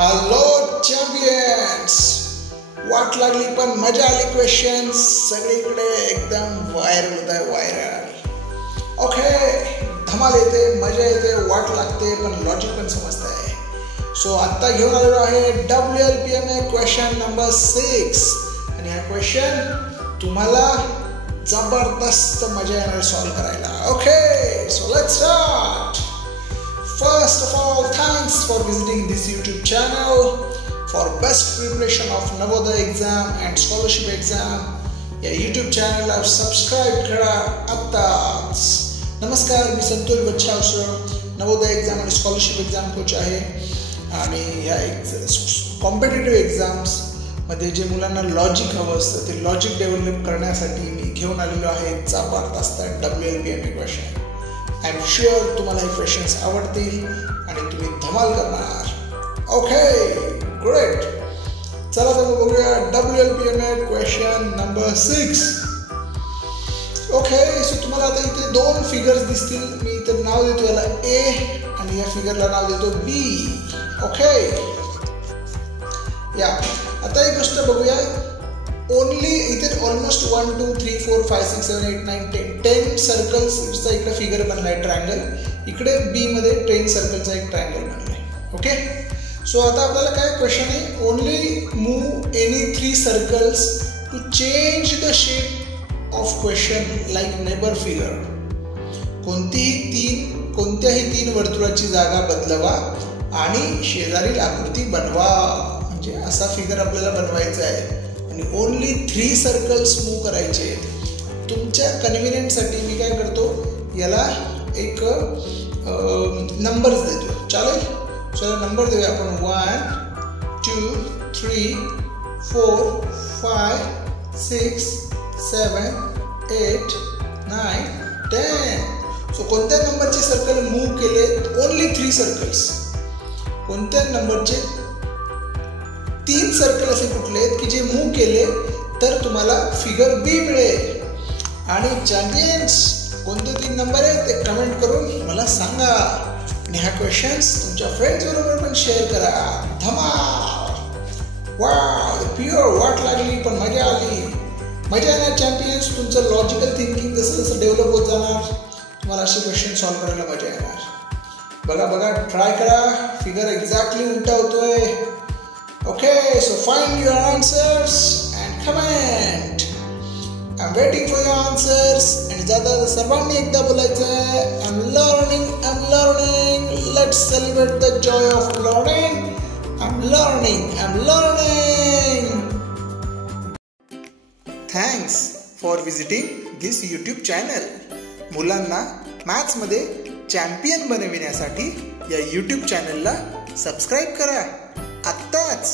Hello champions, वाट लागली पण मजा आली. क्वेश्चन सगळीकडे एकदम व्हायरल होत आहे, व्हायरल. ओके, धमाल येते, मजा येते, वाट लागते, पण लॉजिक पण समजत आहे. सो आत्ता घेऊन आलेलो आहे WLPMA क्वेश्चन नंबर 6 आणि हा क्वेश्चन तुम्हाला जबरदस्त मजा येणार सॉल्व करायला. Okay, so let's start. First of all, thanks for visiting this YouTube channel for best preparation of Navodaya exam and scholarship exam. या YouTube channel ला सबस्क्राइब करा आत्ताच. नमस्कार, मी संतोष बच्छावसर, नवोदय एक्झाम आणि स्कॉलरशिप एक्झाम कोच आहे. आणि ह्या कॉम्पिटेटिव्ह एक्झाम्स मध्ये जे मुलांना लॉजिक हवं असतं ते लॉजिक डेव्हलप करण्यासाठी मी घेऊन आलेलो आहे जबरदस्त WLPMA question. I am sure तुम्हाला हे क्वेश्चन्स आवडतील आणि तुम्ही धमाल करणार. Okay, great. चला तर बघूया WLPMA question number 6. Okay, so तुम्हाला आता इथे दोन फिगर्स दिसतील. मी इथे नाव देतो याला A आणि या फिगरला नाव देतो B. ओके, या आता एक गोष्ट बघूया. ओनली इथे ऑलमोस्ट 1 2 3 4 5 6 7 8 9 10 सर्कल्सचा इकडे फिगर बनलाय, ट्रायंगल. इकडे बी मध्ये 10 सर्कलचा एक ट्रायंगल बनलाय. ओके, सो आता आपल्याला काय क्वेश्चन आहे, only move any 3 circles to change the shape of question like neighbour figure. कोणत्याही तीन वर्तुळाची जागा बदलवा आणि शेजारील आकृती बनवा. म्हणजे असा फिगर आपल्याला बनवायचा आहे आणि ओनली 3 सर्कल्स मूव्ह करायचे. तुमच्या कन्व्हिनियंटसाठी मी काय करतो, याला एक नंबर्स देतो. चालेल, चला नंबर देऊया आपण 1 2 3 4 5 6 7 8 9 10. सो कोणत्या नंबरचे सर्कल मूव्ह केले, ओनली 3 सर्कल्स. कोणत्या नंबरचे 3 सर्कल असे कुठले आहेत की जे मूव्ह केले तर तुम्हाला फिगर B मिळेल. आणि चॅम्पियन्स कोणते 3 नंबर आहेत ते कमेंट करून मला सांगा आणि हा क्वेश्चन्स तुमच्या फ्रेंड्स बरोबर पण शेअर करा. धमाल, वाव, प्युअर वाट लागली पण मजा आली. मजा येणार चॅम्पियन्स. तुमचं लॉजिकल थिंकिंग जसं जसं डेव्हलप होत जाणार तुम्हाला असे क्वेश्चन सॉल्व्ह करायला मजा येणार. बघा, ट्राय करा. फिगर एक्झॅक्टली उलटा होतोय. Okay, so find your answers and comment. I'm waiting for your answers. आणि ज्यादा सर्वांनी एकदा बोलायचं, I'm learning. Let's celebrate the joy of learning. I'm learning. Thanks for visiting this YouTube channel. मुलांना मॅथ्समध्ये चॅम्पियन बनविण्यासाठी या YouTube चॅनलला सबस्क्राईब करा आत्ताच.